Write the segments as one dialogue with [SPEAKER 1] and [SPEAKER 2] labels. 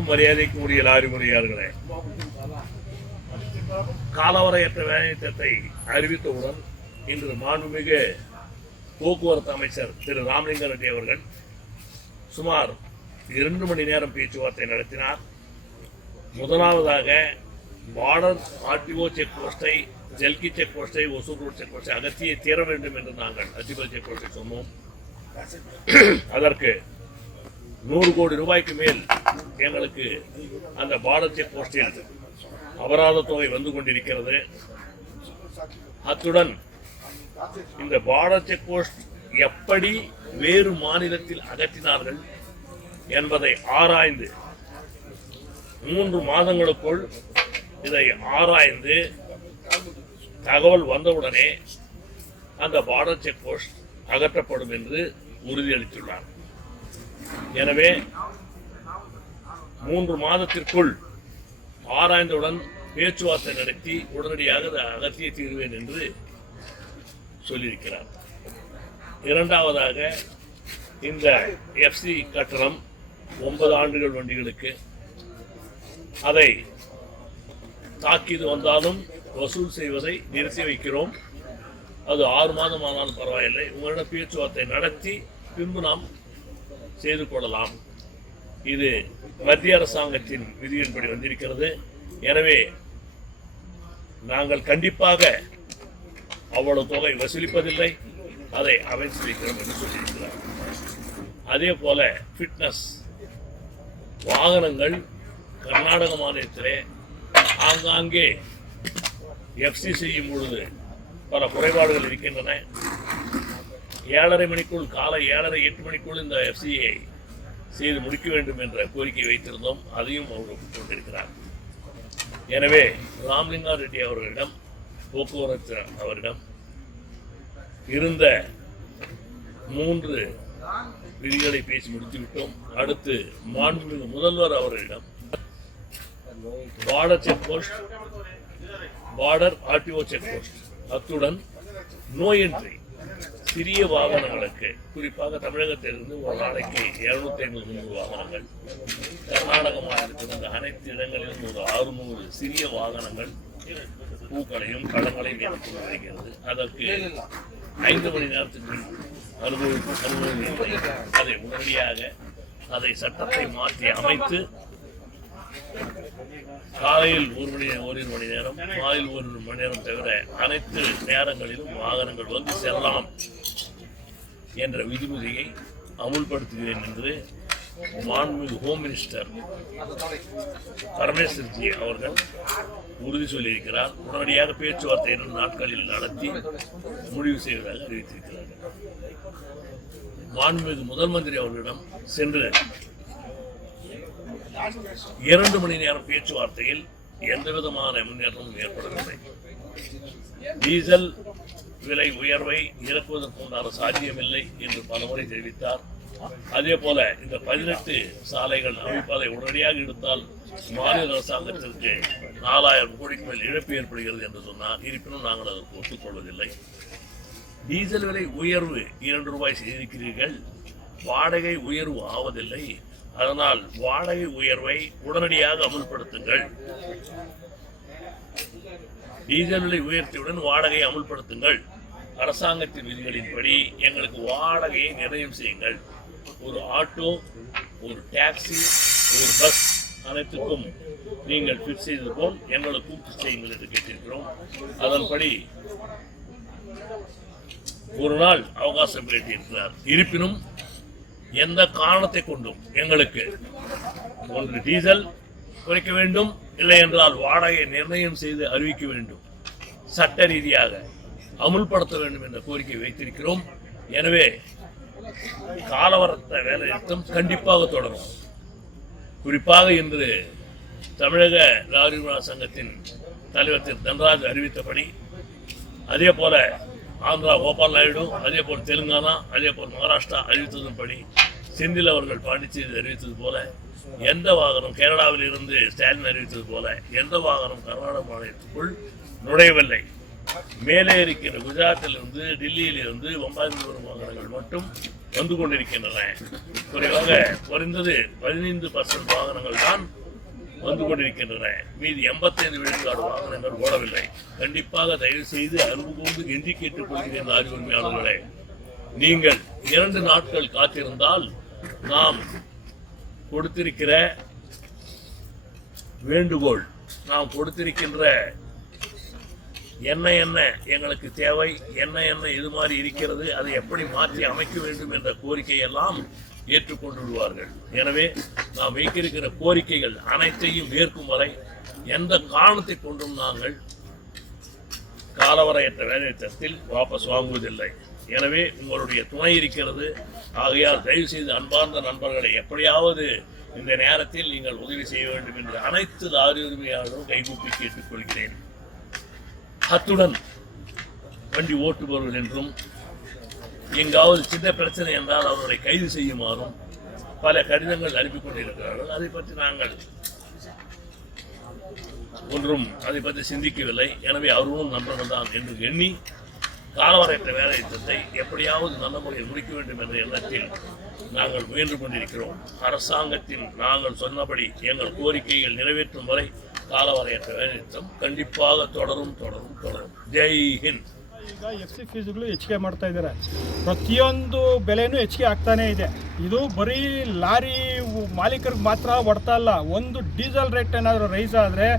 [SPEAKER 1] மதிப்புக்கும் மரியாதைக்கும் உரிய லாரி முறையார்களே. காலவரையற்ற வேலைத்திட்டத்தை அறிவித்தவுடன் இன்று மாண்புமிகு போக்குவரத்து அமைச்சர் திரு ராமலிங்க ரெட்டி அவர்கள் சுமார் இரண்டு மணி நேரம் பேச்சுவார்த்தை நடத்தினார். முதலாவதாக பார்டர் ஆர்டிஓ செக் போஸ்டை ஜெல்கி செக் போஸ்டை ஒசூர் ரோட் செக் போஸ்டை அகற்றியே தீர வேண்டும் என்று நாங்கள் அத்திபல் செக் போஸ்டை சொன்னோம். அதற்கு நூறு கோடி ரூபாய்க்கு மேல் எங்களுக்கு அந்த பார்டர் போஸ்டில் அபராத தொகை வந்து கொண்டிருக்கிறது. அத்துடன் இந்த பார்டர் போஸ்ட் எப்படி வேறு மாநிலத்தில் அகற்றினார்கள் என்பதை ஆராய்ந்து மூன்று மாதங்களுக்குள் இதை ஆராய்ந்து தகவல் வந்தவுடனே அந்த பார்டர் செக் போஸ்ட் அகற்றப்படும் என்று உறுதியளித்துள்ளார். எனவே மூன்று மாதத்திற்குள் ஆராய்ந்தவுடன் பேச்சுவார்த்தை நடத்தி உடனடியாக அதை அகற்றிய தீர்வேன் என்று சொல்லியிருக்கிறார். இரண்டாவதாக இந்த எஃப்சி கட்டணம் ஒன்பது ஆண்டுகள் வண்டிகளுக்கு அதை தாக்கீது வந்தாலும் வசூல் செய்வதை நிறுத்தி வைக்கிறோம். அது ஆறு மாதம் ஆனாலும் பரவாயில்லை. உங்களிடம் பேச்சுவார்த்தை நடத்தி பின்பு நாம் செய்து கொள்ளலாம். இது மத்திய அரசாங்கத்தின் விதியின்படி வந்திருக்கிறது. எனவே நாங்கள் கண்டிப்பாக அவ்வளவு தொகை வசூலிப்பதில்லை. அதை அமைச்சு வைக்கிறோம் என்று சொல்லியிருக்கிறார். அதே போல ஃபிட்னஸ் வாகனங்கள் கர்நாடக மாநிலத்திலே ஆங்காங்கே எஃப்சி செய்யும் பொழுது பல குறைபாடுகள் இருக்கின்றன. ஏழரை மணிக்குள் காலை ஏழரை எட்டு மணிக்குள் இந்த எஃப்சியை செய்து முடிக்க வேண்டும் என்ற கோரிக்கை வைத்திருந்தோம். அதையும் அவர் ஒப்புக்கொண்டிருக்கிறார். எனவே ராம்லிங்கா ரெட்டி அவர்களிடம் போக்குவரத்து அவரிடம் இருந்த மூன்று விதிகளை பேசி முடித்துவிட்டோம். அடுத்து மாண்புமிகு முதல்வர் அவர்களிடம் border check post border RTO check post அத்துடன் நோய் என்ட்ரி சிறிய வாகனங்களுக்கு குறிப்பாக தமிழகத்திலிருந்து ஒரு நாளைக்கு இருநூத்தி ஐம்பது நூறு வாகனங்கள் கர்நாடக மாநிலத்திலிருந்து அனைத்து இடங்களிலும் ஒரு அறுநூறு சிறிய வாகனங்கள் பூக்களையும் பழங்களையும் எடுத்து வருகிறது. அதற்கு ஐந்து மணி நேரத்துக்கு அனுபவிப்பு அனுபவம் அதை உடனடியாக அதை சட்டத்தை மாற்றி அமைத்து காலையில் ஒரு மணி ஒரு மணி நேரம் மாலையில் ஒரு மணி நேரம் தவிர அனைத்து நேரங்களிலும் வாகனங்கள் வந்து செல்லலாம். என்ற விதிமுறையை அமுல்படுத்துகிறேன் என்று மாண்புமிகு ஹோம் மினிஸ்டர் பரமேஸ்வர்ஜி அவர்கள் உறுதி சொல்லியிருக்கிறார். உடனடியாக பேச்சுவார்த்தை இரண்டு நாட்களில் நடத்தி முடிவு செய்வதாக அறிவித்திருக்கிறார்கள். மாண்புமிகு முதல் மந்திரி அவர்களிடம் சென்று இரண்டு மணி நேரம் பேச்சுவார்த்தையில் எந்த விதமான முன்னேற்றமும் ஏற்படவில்லை. டீசல் விலை உயர்வை இறக்குவதற்குண்டான சாத்தியமில்லை என்று பலமுறை தெரிவித்தார். அதே போல இந்த பதினெட்டு சாலைகள் அமைப்பதை உடனடியாக எடுத்தால் மாநில அரசாங்கத்திற்கு நாலாயிரம் கோடிக்கு மேல் இழப்பு ஏற்படுகிறது என்று சொன்னார். இருப்பினும் நாங்கள் அதற்கு ஒத்துக்கொள்வதில்லை. டீசல் விலை உயர்வு இரண்டு ரூபாய் செய்திருக்கிறீர்கள். வாடகை உயர்வு ஆவதில்லை. அதனால் வாடகை உயர்வை உடனடியாக அமுல்படுத்துங்கள். டீசல் விலை உயர்த்தியுடன் வாடகையை அமுல்படுத்துங்கள். அரசாங்கத்தின் விதிகளின்படி எங்களுக்கு வாடகையை நிர்ணயம் செய்யுங்கள். ஒரு ஆட்டோ ஒரு டாக்ஸி ஒரு பஸ் அனைத்துக்கும் நீங்கள் ஃபிட் செய்தது போல் எங்களை கூப்பிட்டு செய்யுங்கள் என்று கேட்டிருக்கிறோம். அதன்படி ஒரு நாள் அவகாசம் கேட்டிருக்கிறார். இருப்பினும் எந்த காரணத்தை கொண்டும் எங்களுக்கு ஒன்று டீசல் குறைக்க வேண்டும். இல்லை என்றால் வாடகை நிர்ணயம் செய்து அறிவிக்க வேண்டும். சட்ட ரீதியாக அமுல்படுத்த வேண்டும் என்ற கோரிக்கை வைத்திருக்கிறோம். எனவே காலவரத்த வேலைநிறுத்தம் கண்டிப்பாக தொடரும். குறிப்பாக இன்று தமிழக லாரி சங்கத்தின் தலைவர் திரு தன்ராஜ் அறிவித்தபடி அதே போல ஆந்திரா கோபால் நாயுடு அதே போல் தெலுங்கானா அதே போல் மகாராஷ்டிரா அறிவித்ததன்படி செந்தில் அவர்கள் பாண்டிச்சேரி அறிவித்தது போல எந்த வாகனம் கேரளாவில் இருந்து ஸ்டாலின் அறிவித்தது போல எந்த வாகனம் கர்நாடக மாநிலத்துக்குள் நுழையவில்லை. மேலே இருக்கின்ற குஜராத்தில் குஜராத்திலிருந்து டெல்லியிலிருந்து பம்பாயிலிருந்து வரும் வாகனங்கள் மட்டும் வந்து கொண்டிருக்கின்றன. குறைவாக குறைந்தது பதினைந்து பர்சன்ட் வாகனங்கள் தான் வந்து கொண்டிருக்கின்றன. மீதி எண்பத்தைந்து விழுக்காடு வாகனங்கள் ஓடவில்லை. கண்டிப்பாக தயவு செய்து அன்பு கூர்ந்து கெஞ்சி கேட்டுக்கொள்கிறேன் ஆய்வு உரிமையாளர்களே. நீங்கள் இரண்டு நாட்கள் காத்திருந்தால் நாம் கொடுத்திருக்கிற வேண்டுகோள். நாம் கொடுத்திருக்கின்ற என்ன என்ன எங்களுக்கு தேவை என்ன என்ன இது மாதிரி இருக்கிறது அதை எப்படி மாற்றி அமைக்க வேண்டும் என்ற கோரிக்கையெல்லாம் ஏற்றுக்கொண்டு விடுவார்கள் எனவே நாம் வைத்திருக்கிற கோரிக்கைகள் அனைத்தையும் ஏற்கும் வரை எந்த காரணத்தை கொண்டும் நாங்கள் காலவரையற்ற வேலைநிறுத்தத்தில் வாபஸ் வாங்குவதில்லை. எனவே உங்களுடைய துணை இருக்கிறது. ஆகையால் தயவு செய்து அன்பார்ந்த நண்பர்களை எப்படியாவது இந்த நேரத்தில் நீங்கள் உதவி செய்ய வேண்டும் என்று அனைத்து லாரி உரிமையாளர்களும் கைகூப்பி கேட்டுக்கொள்கிறேன். அத்துடன் வண்டி ஓட்டுபவர்கள் என்றும் எங்காவது சின்ன பிரச்சனை என்றால் அவர்களை கைது செய்யுமாறும் பல கடிதங்கள் அனுப்பி கொண்டிருக்கிறார்கள். அதை பற்றி நாங்கள் ஒன்றும் அதை பற்றி சிந்திக்கவில்லை. எனவே அவர்களும் நண்பர்கள் தான் என்று எண்ணி காலவரையற்ற வேலை திட்டத்தை எப்படியாவது நல்ல முறையில் முடிக்க வேண்டும் என்ற எண்ணத்தில் நாங்கள் முயன்று கொண்டிருக்கிறோம் அரசாங்கத்தின் நாங்கள் சொன்னபடி எங்கள் கோரிக்கைகள் நிறைவேற்றும் வரை காலவரையற்ற வேலை நிறுத்தம் கண்டிப்பாக தொடரும் தொடரும் தொடரும் ஜெய் ஹிந்த்
[SPEAKER 2] ಈಗ ಎಫ್ ಸಿ ಫೀಸ್ಗಳು ಹೆಚ್ಚಿಗೆ ಮಾಡ್ತಾ ಇದ್ದಾರೆ ಪ್ರತಿಯೊಂದು ಬೆಲೆನೂ ಹೆಚ್ಚಿಗೆ ಆಗ್ತಾನೇ ಇದೆ ಇದು ಬರೀ ಲಾರಿ ಮಾಲೀಕರಿಗೆ ಮಾತ್ರ ಹೊಡ್ತಾ ಇಲ್ಲ ಒಂದು ಡೀಸೆಲ್ ರೇಟ್ ಏನಾದರೂ ರೈಸ್ ಆದರೆ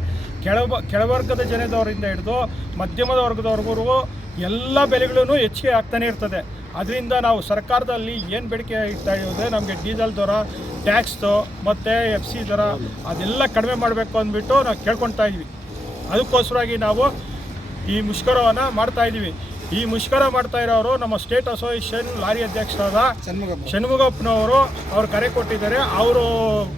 [SPEAKER 2] ಕೆಳಬ ಕೆಳವರ್ಗದ ಜನದವರಿಂದ ಹಿಡಿದು ಮಧ್ಯಮದ ವರ್ಗದವರೆಗೂ ಎಲ್ಲ ಬೆಲೆಗಳೂ ಹೆಚ್ಚಿಗೆ ಆಗ್ತಾನೆ ಇರ್ತದೆ. ಅದರಿಂದ ನಾವು ಸರ್ಕಾರದಲ್ಲಿ ಏನು ಬೇಡಿಕೆ ಇಡ್ತಾ ಇರೋದೇ ನಮಗೆ ಡೀಸೆಲ್ ದರ ಟ್ಯಾಕ್ಸ್ ಮತ್ತು ಎಫ್ ಸಿ ದರ ಅದೆಲ್ಲ ಕಡಿಮೆ ಮಾಡಬೇಕು ಅಂದ್ಬಿಟ್ಟು ನಾವು ಕೇಳ್ಕೊತಾ ಇದ್ವಿ. ಅದಕ್ಕೋಸ್ಕರವಾಗಿ ನಾವು ಈ ಮುಷ್ಕರವನ್ನು ಮಾಡ್ತಾ ಇದ್ದೀವಿ. ಈ ಮುಷ್ಕರ ಮಾಡ್ತಾ ಇರೋರು ನಮ್ಮ ಸ್ಟೇಟ್ ಅಸೋಸಿಯೇಷನ್ ಲಾರಿ ಅಧ್ಯಕ್ಷರಾದ ಷಣ್ಮುಗಪ್ಪನವರು ಅವ್ರು ಕರೆ ಕೊಟ್ಟಿದ್ದಾರೆ. ಅವರು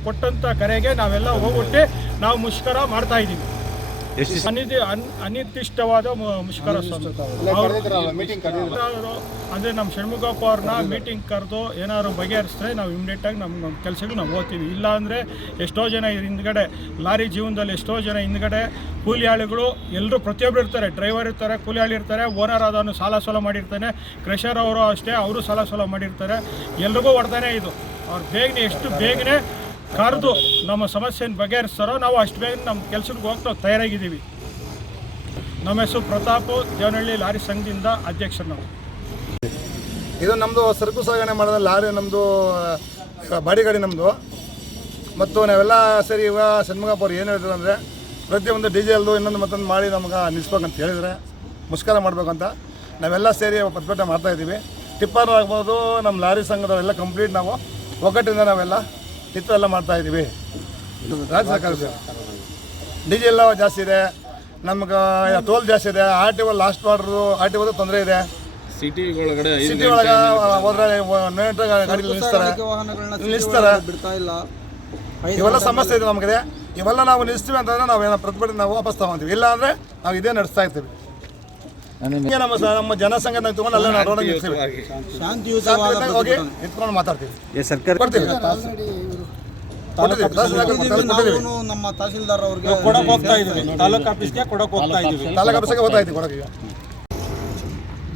[SPEAKER 2] ಕೊಟ್ಟಂಥ ಕರೆಗೆ ನಾವೆಲ್ಲ ಹೋಗ್ಬಿಟ್ಟು ನಾವು ಮುಷ್ಕರ ಮಾಡ್ತಾ ಇದ್ದೀವಿ. ಅನ್- ಅನಿರ್ದಿಷ್ಟವಾದ ಮು- ಮುಷ್ಕರ ಅಂದ್ರೆ ನಮ್ಮ ಷಣ್ಮುಖಪ್ಪ ಅವ್ರನ್ನ ಮೀಟಿಂಗ್ ಕರೆದು ಏನಾದ್ರು ಬಗೆಹರಿಸಿದ್ರೆ ನಾವು ಇಮಿಡಿಯೇಟಾಗಿ ನಮ್ಮ ನಮ್ಮ ಕೆಲಸಕ್ಕೆ ನಾವು ಹೋಗ್ತೀವಿ. ಇಲ್ಲ ಅಂದ್ರೆ ಎಷ್ಟೋ ಜನ ಇದ್ರ ಹಿಂದ್ಗಡೆ ಲಾರಿ ಜೀವನದಲ್ಲಿ ಎಷ್ಟೋ ಜನ ಹಿಂದ್ಗಡೆ ಕೂಲಿ ಆಳುಗಳು ಎಲ್ಲರೂ ಪ್ರತಿಯೊಬ್ಬರು ಇರ್ತಾರೆ. ಡ್ರೈವರ್ ಇರ್ತಾರೆ ಕೂಲಿ ಆಳು ಇರ್ತಾರೆ ಓನರ್ ಆದವನು ಸಾಲ ಸೋಲ ಮಾಡಿರ್ತಾನೆ ಕ್ರೆಷರ್ ಅವರು ಅಷ್ಟೇ ಅವರು ಸಾಲ ಸೋಲ ಮಾಡಿರ್ತಾರೆ. ಎಲ್ರಿಗೂ ಹೊಡ್ತಾನೆ ಇದು. ಅವ್ರು ಬೇಗನೆ ಎಷ್ಟು ಬೇಗನೆ ಕರೆದು ನಮ್ಮ ಸಮಸ್ಯೆಯನ್ನು ಬಗೆಹರಿಸ್ತಾರೋ ನಾವು ಅಷ್ಟು ಬೇಗ ನಮ್ಮ ಕೆಲಸಕ್ಕೆ ಹೋಗ್ತಾ ತಯಾರಾಗಿದ್ದೀವಿ. ನಮ್ಮ ಹೆಸರು ಪ್ರತಾಪ್, ದೇವನಹಳ್ಳಿ ಲಾರಿ ಸಂಘದಿಂದ ಅಧ್ಯಕ್ಷರು ನಾವು.
[SPEAKER 3] ಇದು ನಮ್ಮದು ಸರಕು ಸಾಗಣೆ ಮಾಡಿದ ಲಾರಿ ನಮ್ಮದು ಬಾಡಿಗಾಡಿ ನಮ್ಮದು ಮತ್ತು ನಾವೆಲ್ಲ ಸರಿ ಇವಾಗ ಷಣ್ಮುಗಪ್ಪ ಅವ್ರು ಏನು ಹೇಳಿದ್ರು ಅಂದರೆ, ಪ್ರತಿಯೊಂದು ಡೀಸೆಲ್ದು ಇನ್ನೊಂದು ಮತ್ತೊಂದು ಮಾಡಿ ನಮ್ಗೆ ನಿಲ್ಲಿಸ್ಬೇಕಂತ ಹೇಳಿದರೆ ಮುಷ್ಕರ ಮಾಡಬೇಕಂತ. ನಾವೆಲ್ಲ ಸೇರಿ ಪ್ರತಿಭಟನೆ ಮಾಡ್ತಾಯಿದ್ದೀವಿ ಟಿಪ್ಪರ್ ಆಗ್ಬೋದು, ನಮ್ಮ ಲಾರಿ ಸಂಘದವರೆಲ್ಲ ಕಂಪ್ಲೀಟ್ ನಾವು. ಒಗ್ಗಟ್ಟಿಂದ ನಾವೆಲ್ಲ ಟಿಪ್ಪು ಮಾಡ್ತಾ ಇದ್ದೀವಿ ಇದು ರಾಜ್ಯ ಸರ್ಕಾರ ಡೀಸೆಲ್ ಜಾಸ್ತಿ ಇದೆ. ನಮ್ಗೆ ಟೋಲ್ ಜಾಸ್ತಿ ಇದೆ. ಆರ್ ಟಿ ಓ ಲಾಸ್ಟ್ ಮಾಡ್ರು ಆರ್ ಟಿ ಒದು ತೊಂದರೆ ಇದೆ.
[SPEAKER 4] ಸಿಟಿ ಒಳಗಡೆ
[SPEAKER 3] ಸಿಟಿ ಒಳಗೆ ಹೋದ್ರೆ ನೇಟ ಗಾಡಿ ನಿಲ್ಲಿಸ್ತಾರೆ. ನಿಲ್ಲಿಸ್ತಾರೆ.
[SPEAKER 5] ಬಿಡ್ತಾ ಇಲ್ಲ.
[SPEAKER 3] ಇವೆಲ್ಲ ಸಮಸ್ಯೆ ಇದೆ ನಮಗೆ ಇವೆಲ್ಲ ನಾವು ನಿಲ್ಲಿಸ್ತೀವಿ ಅಂತಂದ್ರೆ ನಾವು ಏನೋ ಪ್ರತಿಭಟನೆ ನಾವು ವಾಪಸ್ ತಗೊಂತೀವಿ. ಇಲ್ಲ ಅಂದ್ರೆ ನಾವು ಇದೇ ನಡೆಸ್ತಾ ಇರ್ತೀವಿ. ನಮ್ಮ ನಮ್ಮ ಜನಸಂಘ ತಗೊಂಡು ಅಲ್ಲೇ ನಾವು ನಿಲ್ಸ್ತೀವಿ ಶಾಂತಿಯುತವಾಗಿ ಹೋಗಿ ನಿಂತ್ಕೊಂಡು ಮಾತಾಡ್ತೀವಿ.
[SPEAKER 4] ಸರ್ಕಾರ
[SPEAKER 3] ಕೊಡ್ತೀವಿ.
[SPEAKER 5] ನಮ್ಮ ತಹಸೀಲ್ದಾರ್ ಅವ್ರಿಗೆ
[SPEAKER 2] ಕೊಡಕ್ ಹೋಗ್ತಾ ಇದೀವಿ ತಾಲೂಕು ಆಫೀಸ್ಗೆ ಕೊಡಕ್ ಹೋಗ್ತಾ ಇದೀವಿ
[SPEAKER 3] ತಾಲೂಕು ಆಫೀಸಿಗೆ ಹೋಗ್ತಾ ಇದ್ದೀವಿ ಕೊಡಕ್ಕೆ ಈಗ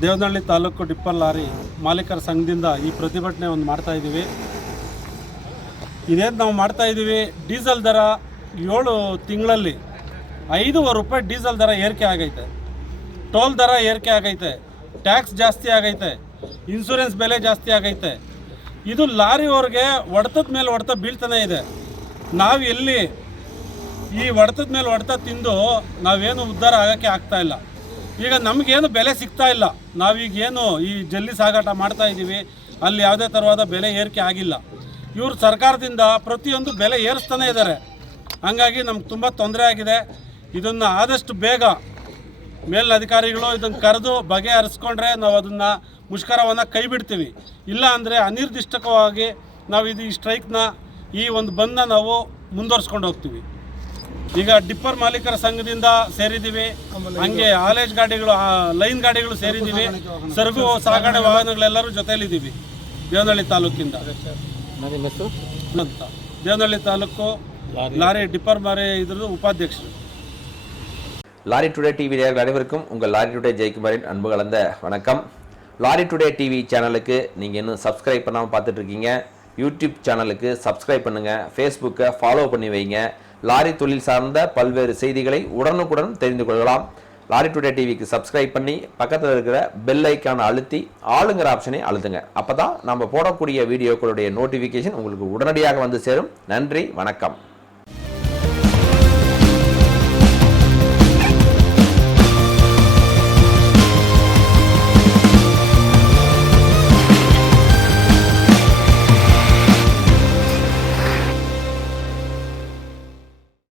[SPEAKER 6] ದೇವನಹಳ್ಳಿ ತಾಲೂಕು ಡಿಪ್ಪರ್ ಲಾರಿ ಮಾಲೀಕರ ಸಂಘದಿಂದ ಈ ಪ್ರತಿಭಟನೆ ಒಂದು ಮಾಡ್ತಾ ಇದ್ದೀವಿ. ಇದೇನು ನಾವು ಮಾಡ್ತಾ ಇದ್ದೀವಿ? ಡೀಸೆಲ್ ದರ ಏಳು ತಿಂಗಳಲ್ಲಿ ಐದೂವರೆ ರೂಪಾಯಿ ಡೀಸೆಲ್ ದರ ಏರಿಕೆ ಆಗೈತೆ. ಟೋಲ್ ದರ ಏರಿಕೆ ಆಗೈತೆ. ಟ್ಯಾಕ್ಸ್ ಜಾಸ್ತಿ ಆಗೈತೆ. ಇನ್ಸೂರೆನ್ಸ್ ಬೆಲೆ ಜಾಸ್ತಿ ಆಗೈತೆ. ಇದು ಲಾರಿಯವ್ರಿಗೆ ಹೊಡೆತದ ಮೇಲೆ ಹೊಡೆತ ಬೀಳ್ತಾನೆ ಇದೆ. ನಾವು ಎಲ್ಲಿ ಈ ಹೊಡೆತದ ಮೇಲೆ ಹೊಡೆತ ತಿಂದು ನಾವೇನು ಉದ್ಧಾರ ಆಗೋಕ್ಕೆ ಆಗ್ತಾ ಇಲ್ಲ. ಈಗ ನಮಗೇನು ಬೆಲೆ ಸಿಗ್ತಾ ಇಲ್ಲ. ನಾವೀಗ ಏನು ಈ ಜಲ್ಲಿ ಸಾಗಾಟ ಮಾಡ್ತಾ ಇದ್ದೀವಿ ಅಲ್ಲಿ ಯಾವುದೇ ಥರವಾದ ಬೆಲೆ ಏರಿಕೆ ಆಗಿಲ್ಲ. ಇವರು ಸರ್ಕಾರದಿಂದ ಪ್ರತಿಯೊಂದು ಬೆಲೆ ಏರಿಸ್ತಾನೆ ಇದ್ದಾರೆ. ಹಂಗಾಗಿ ನಮ್ಗೆ ತುಂಬ ತೊಂದರೆ ಆಗಿದೆ. ಇದನ್ನು ಆದಷ್ಟು ಬೇಗ ಮೇಲಧಿಕಾರಿಗಳು ಇದನ್ನು ಕರೆದು ಬಗೆಹರಿಸ್ಕೊಂಡ್ರೆ ನಾವು ಅದನ್ನು ಮುಷ್ಕರವನ್ನು ಕೈ ಬಿಡ್ತೀವಿ ಇಲ್ಲ ಅಂದರೆ ಅನಿರ್ದಿಷ್ಟವಾಗಿ ನಾವು ಇದು ಈ ಸ್ಟ್ರೈಕ್ನ ಈ ಒಂದು ಬಂದ್ನ ನಾವು ಮುಂದುವರ್ಸ್ಕೊಂಡು ಹೋಗ್ತೀವಿ ಈಗ ಡಿಪ್ಪರ್ ಮಾಲೀಕರ ಸಂಘದಿಂದ ಸೇರಿದ್ದೀವಿ ಹಂಗೆ ಆಲೇಜ್ ಗಾಡಿಗಳು ಆ, ಲೈನ್ ಗಾಡಿಗಳು ಸೇರಿದ್ದೀವಿ ಸರಕು ಸಾಗಣೆ ವಾಹನಗಳೆಲ್ಲರೂ ಜೊತೆಯಲ್ಲಿದ್ದೀವಿ ದೇವನಹಳ್ಳಿ ತಾಲೂಕಿಂದ ಅಂತ ದೇವನಹಳ್ಳಿ ತಾಲೂಕು ಲಾರಿ ಡಿಪ್ಪರ್ ಮಾರಿ ಇದ್ರದ್ದು ಉಪಾಧ್ಯಕ್ಷರು
[SPEAKER 4] லாரி டுடே டிவி நேயர்கள் அனைவருக்கும் உங்கள் லாரி டுடே ஜெயக்குமாரின் அன்பு கலந்த வணக்கம் லாரி டுடே டிவி சேனலுக்கு நீங்கள் இன்னும் சப்ஸ்கிரைப் பண்ணாமல் பார்த்துட்ருக்கீங்க. யூடியூப் சேனலுக்கு சப்ஸ்கிரைப் பண்ணுங்கள் ஃபேஸ்புக்கை ஃபாலோ பண்ணி வைங்க. லாரி தொழில் சார்ந்த பல்வேறு செய்திகளை உடனுக்குடன் தெரிந்து கொள்ளலாம். லாரி டுடே டிவிக்கு சப்ஸ்கிரைப் பண்ணி பக்கத்தில் இருக்கிற பெல் ஐக்கானை அழுத்தி ஆளுங்கிற ஆப்ஷனை அழுத்துங்க. அப்போ தான் நம்ம போடக்கூடிய வீடியோக்களுடைய நோட்டிஃபிகேஷன் உங்களுக்கு உடனடியாக வந்து சேரும். நன்றி வணக்கம்.